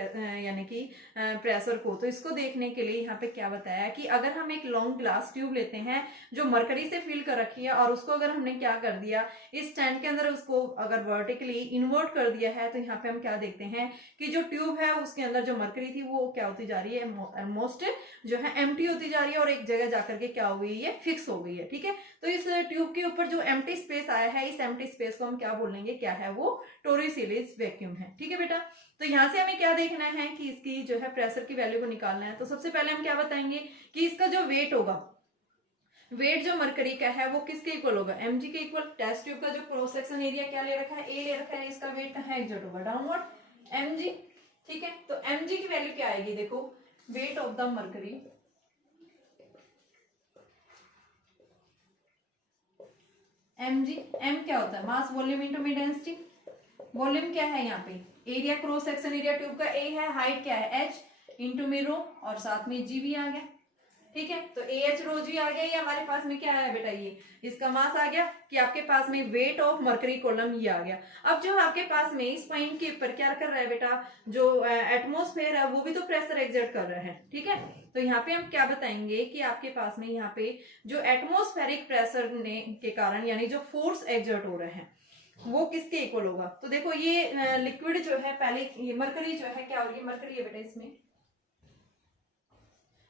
यानी कि प्रेशर को, तो इसको देखने के लिए यहाँ पे क्या बताया कि अगर हम एक लॉन्ग ग्लास ट्यूब लेते हैं जो मरकरी से फिल कर रखी है और उसको अगर हमने क्या कर दिया, इस स्टैंड के अंदर उसको अगर वर्टिकली इन्वर्ट कर दिया है, तो यहाँ पे हम क्या देखते हैं कि जो ट्यूब है उसके अंदर जो मरकरी थी वो क्या होती जा रही है, ऑलमोस्ट जो है एम्प्टी होती जा रही है और एक जगह जाकर के क्या हो गई है, फिक्स हो गई है, ठीक है। तो इस ट्यूब के ऊपर जो एम्प्टी स्पेस आया है, इस एम्प्टी स्पेस को हम क्या बोलेंगे, क्या है वो, टोरिसिलीज वैक्यूम है, ठीक है बेटा। तो यहां से हमें क्या देखना है कि इसकी जो है प्रेशर की वैल्यू को निकालना है। तो सबसे पहले हम क्या बताएंगे कि इसका जो वेट होगा, वेट जो मरकरी का है वो किसके इक्वल होगा, mg के इक्वल। टेस्ट ट्यूब का जो क्रॉस सेक्शन एरिया क्या ले रखा है, a ले रखा है, इसका वेट कहाँ एग्जर्ट होगा, डाउनवर्ड mg, ठीक है। तो mg की वैल्यू क्या आएगी, देखो weight of the mercury mg, m क्या होता है, मास वॉल्यूम इंटू में डेंसिटी। वॉल्यूम क्या है यहाँ पे, area cross section area tube का a है, हाइट क्या है h इंटू में रो और साथ में g भी आ गया, ठीक है। तो AH रो जी आ गया, ये हमारे पास में क्या है बेटा, ये इसका मास आ गया कि आपके पास में वेट ऑफ मरकरी कॉलम ये आ गया। अब जो आपके पास में इस पॉइंट के ऊपर क्या कर रहा है बेटा, जो एटमॉस्फेयर है वो भी तो प्रेशर एक्सर्ट कर रहा है, ठीक है। तो यहाँ पे हम क्या बताएंगे कि आपके पास में यहाँ पे जो एटमॉस्फेरिक प्रेशर ने के कारण यानी जो फोर्स एक्सर्ट हो रहे हैं वो किसके इक्वल होगा। तो देखो ये लिक्विड जो है, पहले ये मरकरी जो है क्या हो रही है, मरकरी है बेटा, इसमें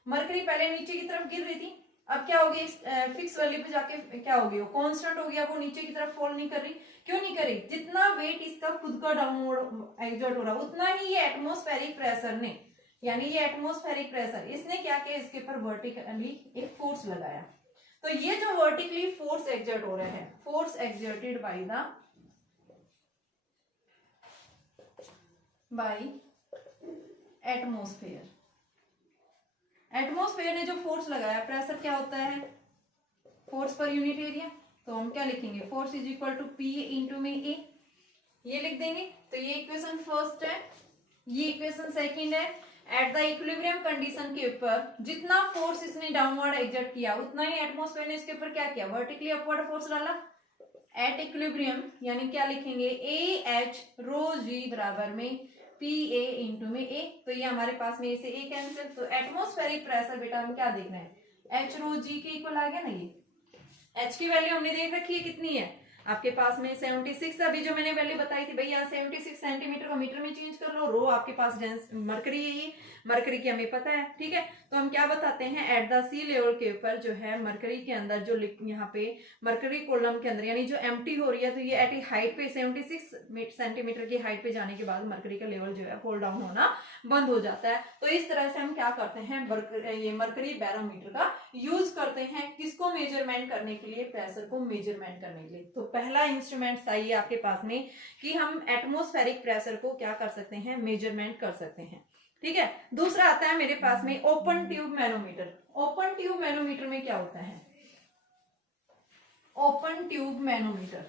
मरकरी पहले नीचे की तरफ गिर रही थी, अब क्या होगी, फिक्स वैल्यू पे जाके क्या होगी, वो कांस्टेंट हो गया, वो नीचे की तरफ फॉल नहीं कर रही। क्यों नहीं कर रही, जितना वेट इसका खुद का डाउनवर्ड एक्सर्ट हो रहा है उतना ही ये एटमॉस्फेरिक प्रेशर ने, यानी ये एटमॉस्फेरिक प्रेशर इसने क्या किया, इसके ऊपर वर्टिकली एक फोर्स लगाया। तो ये जो वर्टिकली फोर्स एक्सर्ट हो रहा है, force exerted by atmosphere, atmosphere ने जो फोर्स लगाया, प्रेशर क्या होता है, फोर्स पर यूनिट एरिया। तो हम क्या लिखेंगे, force is equal to P into में ए, ये लिख देंगे। तो ये इक्वेशन फर्स्ट है, ये इक्वेशन सेकंड है। एट द इक्विलिब्रियम कंडीशन के ऊपर जितना फोर्स इसने डाउनवर्ड एग्जर्ट किया उतना ही एटमॉस्फेयर ने इसके ऊपर क्या किया, वर्टिकली अपवर्ड फोर्स डाला। एट इक्विलिब्रियम यानी क्या लिखेंगे, ए एच रो जी बराबर में पी ए इंटू में ए, तो ये हमारे पास में से ए कैंसिल, तो एटमॉस्फेरिक प्रेशर बेटा हम क्या देख रहे हैं, एच रो जी के इक्वल आ गया ना। ये एच की वैल्यू हमने देख रखी है कितनी है आपके पास में 76, अभी जो मैंने वैल्यू बताई थी भैया 76 सेंटीमीटर को मीटर में चेंज कर लो, रो आपके पास मरकरी है, ये मरकरी की हमें पता है, ठीक है। तो हम क्या बताते हैं, एट द सी लेवल के ऊपर जो है मरकरी के अंदर जो यहाँ पे मरकरी कॉलम के अंदर यानी जो एम्प्टी हो रही है, तो ये एट ए हाइट पे 76 सेंटीमीटर की हाइट पे जाने के बाद मरकरी का लेवल जो है फॉल डाउन होना बंद हो जाता है। तो इस तरह से हम क्या करते हैं, ये मरकरी बैरोमीटर का यूज करते हैं, किसको मेजरमेंट करने के लिए, प्रेशर को मेजरमेंट करने के लिए। तो पहला इंस्ट्रूमेंट चाहिए आपके पास में कि हम एटमॉस्फेरिक प्रेशर को क्या कर सकते हैं, मेजरमेंट कर सकते हैं, ठीक है। दूसरा आता है मेरे पास में open tube manometer. Open tube manometer में क्या होता है, ओपन ट्यूब मैनोमीटर,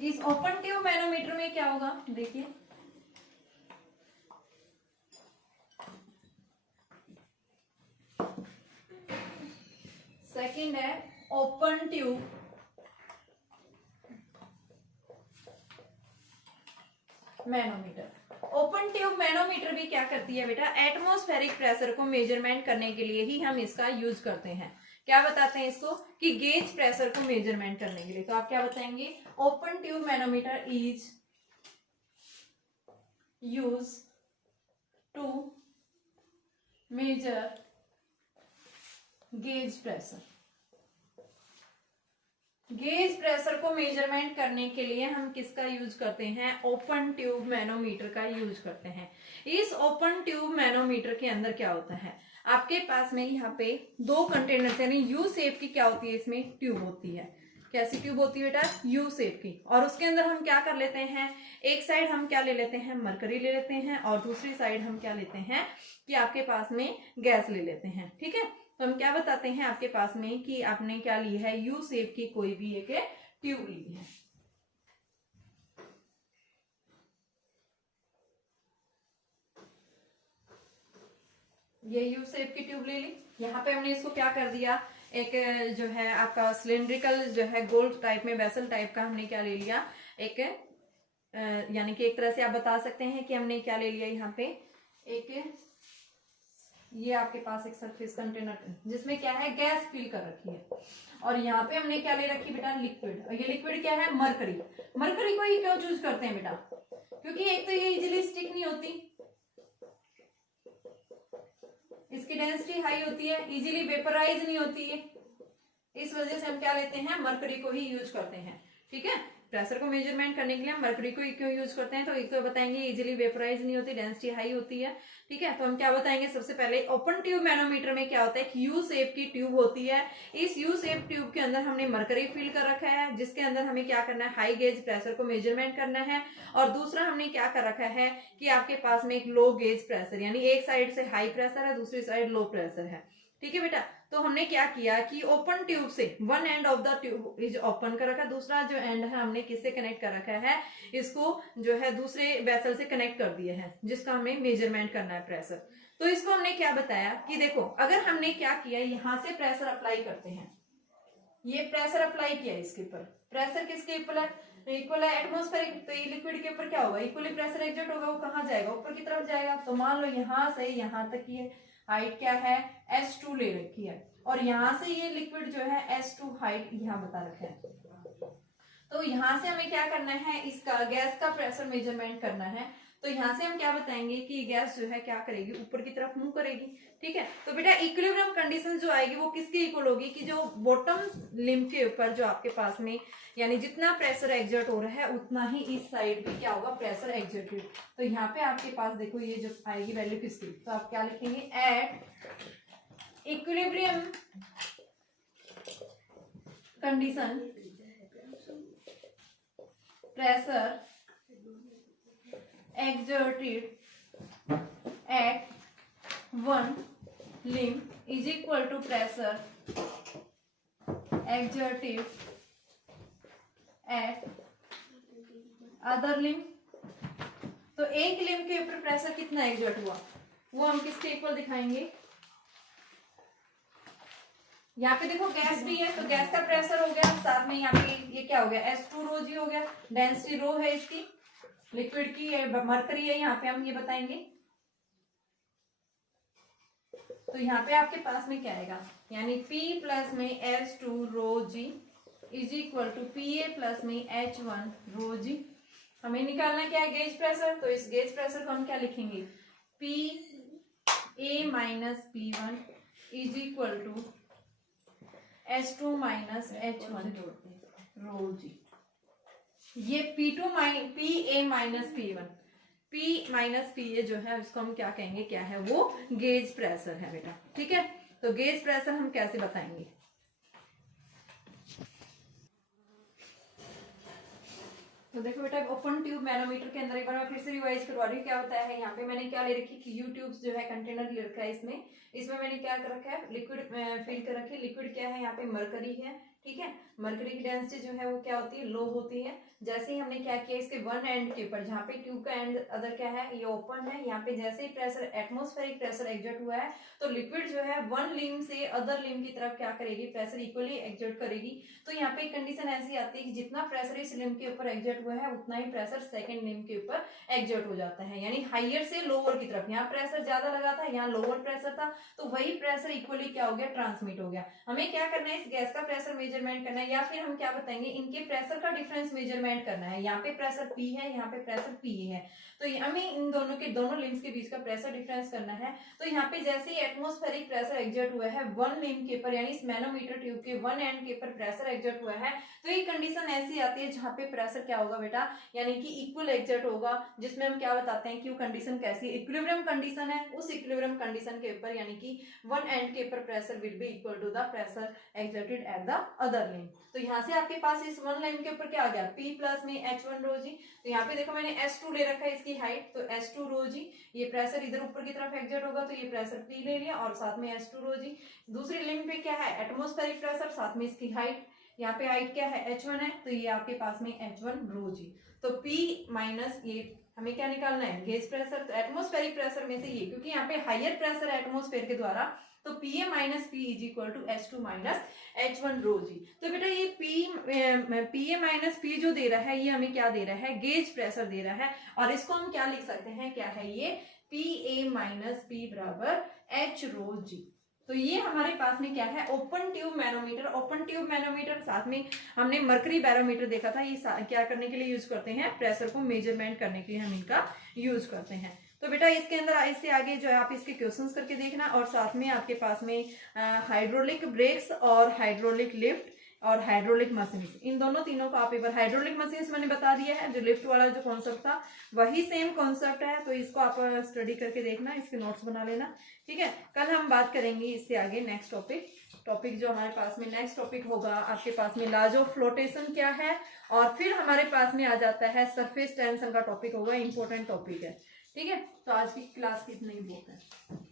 इस ओपन ट्यूब मैनोमीटर में क्या होगा, देखिए सेकंड है open tube manometer. Open tube manometer भी क्या करती है बेटा, एटमॉस्फेरिक प्रेशर को मेजरमेंट करने के लिए ही हम इसका यूज करते हैं। क्या बताते हैं इसको कि गेज प्रेशर को मेजरमेंट करने के लिए, तो आप क्या बताएंगे, open tube manometer is use to measure gauge pressure. Gauge pressure को मेजरमेंट करने के लिए हम किसका यूज करते हैं, ओपन ट्यूब मैनोमीटर का यूज करते हैं। इस ओपन ट्यूब मैनोमीटर के अंदर क्या होता है, आपके पास में यहाँ पे दो कंटेनर्स यानी यू शेप की क्या होती है, इसमें ट्यूब होती है। कैसी ट्यूब होती है बेटा, यू शेप की, और उसके अंदर हम क्या कर लेते हैं, एक साइड हम क्या ले लेते हैं, मरकरी ले लेते हैं, और दूसरी साइड हम क्या लेते हैं कि आपके पास में गैस ले लेते हैं, ठीक है। तो हम क्या बताते हैं आपके पास में कि आपने क्या ली है, यू शेप की कोई भी एक ट्यूब ली है। ये यू शेप की ट्यूब ले ली, यहाँ पे हमने इसको क्या कर दिया, एक जो है आपका सिलिंड्रिकल जो है गोल टाइप में वेसल टाइप का हमने क्या ले लिया, एक यानी कि एक तरह से आप बता सकते हैं कि हमने क्या ले लिया, यहाँ पे एक ये आपके पास एक सरफेस कंटेनर जिसमें क्या है, गैस फिल कर रखी है, और यहाँ पे हमने क्या ले रखी बेटा, लिक्विड। और ये लिक्विड क्या है, मरकरी। मरकरी को ही क्यों चूज करते हैं बेटा, क्योंकि एक तो ये इजीली स्टिक नहीं होती, इसकी डेंसिटी हाई होती है, इजीली वेपराइज नहीं होती है, इस वजह से हम क्या लेते हैं, मरकरी को ही यूज करते हैं, ठीक है। प्रेशर को मेजरमेंट करने के लिए हम मरकरी को क्यों यूज करते हैं, तो एक तो बताएंगे इजीली वेपराइज नहीं होती, डेंसिटी हाई होती है, ठीक है। तो हम क्या बताएंगे, सबसे पहले ओपन ट्यूब मैनोमीटर में क्या होता है, यू शेप की ट्यूब होती है। इस यू शेप ट्यूब के अंदर हमने मरकरी फिल कर रखा है, जिसके अंदर हमें क्या करना है, हाई गेज प्रेशर को मेजरमेंट करना है। और दूसरा हमने क्या कर रखा है कि आपके पास में एक लो गेज प्रेशर, यानी एक साइड से हाई प्रेशर है, दूसरी साइड लो प्रेशर है, ठीक है बेटा। तो हमने क्या किया कि ओपन ट्यूब से one end of the tube is open कर रखा, दूसरा जो एंड है हमने किससे कनेक्ट कर रखा है, इसको जो है दूसरे वेसल से कनेक्ट कर दिया है, जिसका हमें मेजरमेंट करना है प्रेशर। तो इसको हमने क्या बताया कि देखो, अगर हमने क्या किया, यहां से प्रेशर अप्लाई करते हैं, ये प्रेशर अप्लाई किया इसके ऊपर, प्रेशर किसके इक्वल है, इक्वल है एटमॉस्फेरिक, तो ये लिक्विड के ऊपर क्या होगा, इक्वली प्रेशर एग्जर्ट होगा, वो कहाँ जाएगा, ऊपर की तरफ जाएगा। तो मान लो यहां से यहां तक ये हाइट क्या है, S2 ले रखी है, और यहां से ये लिक्विड जो है S2 हाइट यहां बता रखा है। तो यहां से हमें क्या करना है, इसका गैस का प्रेशर मेजरमेंट करना है। तो यहां से हम क्या बताएंगे कि गैस जो है क्या करेगी, ऊपर की तरफ मूव करेगी, ठीक है। तो बेटा इक्विलिब्रियम कंडीशन जो आएगी वो किसके इक्वल होगी, कि जो बॉटम लिम्ब के ऊपर जो आपके पास में यानी जितना प्रेशर एग्जर्ट हो रहा है उतना ही इस साइड पे क्या होगा, प्रेशर एग्जर्टेड। तो यहाँ पे आपके पास देखो ये जो आएगी वैल्यू किसकी, तो आप क्या लिखेंगे, at equilibrium condition pressure exerted at one limb is equal to pressure exerted at other limb। तो एक लिम्ब के ऊपर प्रेशर कितना एग्जर्ट हुआ, वो हम किसके इक्वल दिखाएंगे? यहाँ पे देखो गैस भी है, तो गैस का प्रेशर हो गया, साथ में यहाँ पे ये क्या हो गया, H2 रो जी हो गया, डेंसिटी रो है इसकी, लिक्विड की मरकरी है, यहाँ पे हम ये बताएंगे। तो यहाँ पे आपके पास में क्या आएगा, यानी P प्लस में H2 rho g is equal to PA plus में H1 रो जी। हमें निकालना क्या है, गेज प्रेशर। तो इस गेज प्रेशर को हम क्या लिखेंगे, PA minus P1 is equal to H2 minus H1 rho g. ये PA minus P1, P minus PA जो है उसको हम क्या कहेंगे, क्या है वो, गेज प्रेशर है बेटा। ठीक है, तो गेज प्रेशर हम कैसे बताएंगे? तो देखो बेटा, ओपन ट्यूब मैनोमीटर के अंदर एक बार मैं फिर से रिवाइज करवा रही हूँ क्या होता है। यहाँ पे मैंने क्या ले रखी कि U-ट्यूब्स जो है कंटेनर ले रखा है, इसमें मैंने क्या कर रखा है, लिक्विड फिल कर रखी है। लिक्विड क्या है, यहाँ पे मरकरी है। ठीक है, मरकरी की डेंसिटी जो है वो क्या होती है, लो होती है। जैसे ही हमने क्या किया, इसके वन एंड के ऊपर, जहाँ पे ट्यूब का एंड अदर क्या है, ये ओपन है, यहाँ पे जैसे ही प्रेशर, एटमॉस्फेरिक प्रेशर एक्सर्ट हुआ है, तो लिक्विड जो है वन लिम्ब से अदर लिम्ब की तरफ क्या करेगी, प्रेशर इक्वली एक्सर्ट करेगी। तो यहाँ पे कंडीशन ऐसी आती है कि जितना प्रेशर इस लिम्ब के ऊपर एक्सर्ट हुआ है, उतना ही प्रेशर सेकंड लिम्ब के ऊपर एक्सर्ट हो जाता है, यानी हाइयर से लोअर की तरफ। यहाँ प्रेशर ज्यादा लगा था, यहाँ लोअर प्रेशर था, तो वही प्रेशर इक्वली क्या हो गया, ट्रांसमिट हो गया। हमें क्या करना है, इस गैस का प्रेशर मेजरमेंट करना है, या फिर हम क्या बताएंगे, इनके प्रेशर का डिफरेंस मेजरमेंट करना है। यहाँ पे प्रेशर P है, यहाँ पे प्रेशर PA है, तो हमें इन दोनों के, दोनों लिम्ब्स के बीच का प्रेशर डिफरेंस करना है। तो यहाँ पे जैसे ही एटमॉस्फेरिक प्रेशर एक्सर्ट हुआ है वन लिम्ब के ऊपर, यानी इस मैनोमीटर ट्यूब के वन एंड के ऊपर प्रेशर एक्सर्ट हुआ है, तो ये कंडीशन ऐसी आती है जहाँ पे प्रेशर क्या होगा बेटा, यानी कि इक्वल एक्सर्ट होगा, जिसमें हम क्या बताते हैं कि वो कंडीशन कैसी, इक्विलिब्रियम कंडीशन है। उस इक्विलिब्रियम कंडीशन के ऊपर, यानी कि वन एंड के ऊपर pressure will be equal to the pressure exerted at the other limb. तो यहाँ से आपके पास इस वन लाइन के ऊपर क्या आ गया, P प्लस में H1 रो जी। तो यहाँ पे देखो मैंने H2 ले रखा है, इसकी हाइट, तो H2 रो जी, ये प्रेशर इधर ऊपर की तरफ एक्सर्ट होगा, तो ये प्रेशर P ले लिया, और साथ में H2 रो जी। दूसरी लिम्ब पे क्या है, एटमॉस्फेरिक प्रेशर, साथ में इसकी हाइट, यहाँ पे हाइट क्या है, H1 है, तो ये आपके पास में H1 रो जी। तो P माइनस ये हमें क्या निकालना है, गेज प्रेशर। तो एटमॉस्फेरिक प्रेशर में से ये, क्योंकि यहाँ पे हाइयर प्रेशर है एटमॉस्फेयर के द्वारा, तो PA minus P is equal to H2 minus H1 rho g. तो बेटा ये PA माइनस P जो दे रहा है, ये हमें क्या दे रहा है, गेज प्रेशर दे रहा है, और इसको हम क्या लिख सकते हैं, क्या है ये, PA माइनस P बराबर H रो जी। तो ये हमारे पास में क्या है, open tube manometer. Open tube manometer, साथ में हमने मर्करी बैरोमीटर देखा था, ये क्या करने के लिए यूज करते हैं, प्रेशर को मेजरमेंट करने के लिए हम इनका यूज करते हैं। तो बेटा इसके अंदर इससे आगे जो है आप इसके क्वेश्चंस करके देखना, और साथ में आपके पास में हाइड्रोलिक ब्रेक्स और हाइड्रोलिक लिफ्ट और हाइड्रोलिक मशीन, इन दोनों तीनों को आप एक बार, हाइड्रोलिक मशीन मैंने बता दिया है, जो लिफ्ट वाला जो कॉन्सेप्ट था वही सेम कॉन्सेप्ट है, तो इसको आप स्टडी करके देखना, इसके नोट्स बना लेना। ठीक है, कल हम बात करेंगे इससे आगे नेक्स्ट टॉपिक जो हमारे पास में नेक्स्ट टॉपिक होगा, आपके पास में लॉज ऑफ फ्लोटेशन क्या है, और फिर हमारे पास में आ जाता है सरफेस टेंशन का टॉपिक होगा, इंपॉर्टेंट टॉपिक है। ठीक है, तो आज की क्लास की इतना ही बहुत है।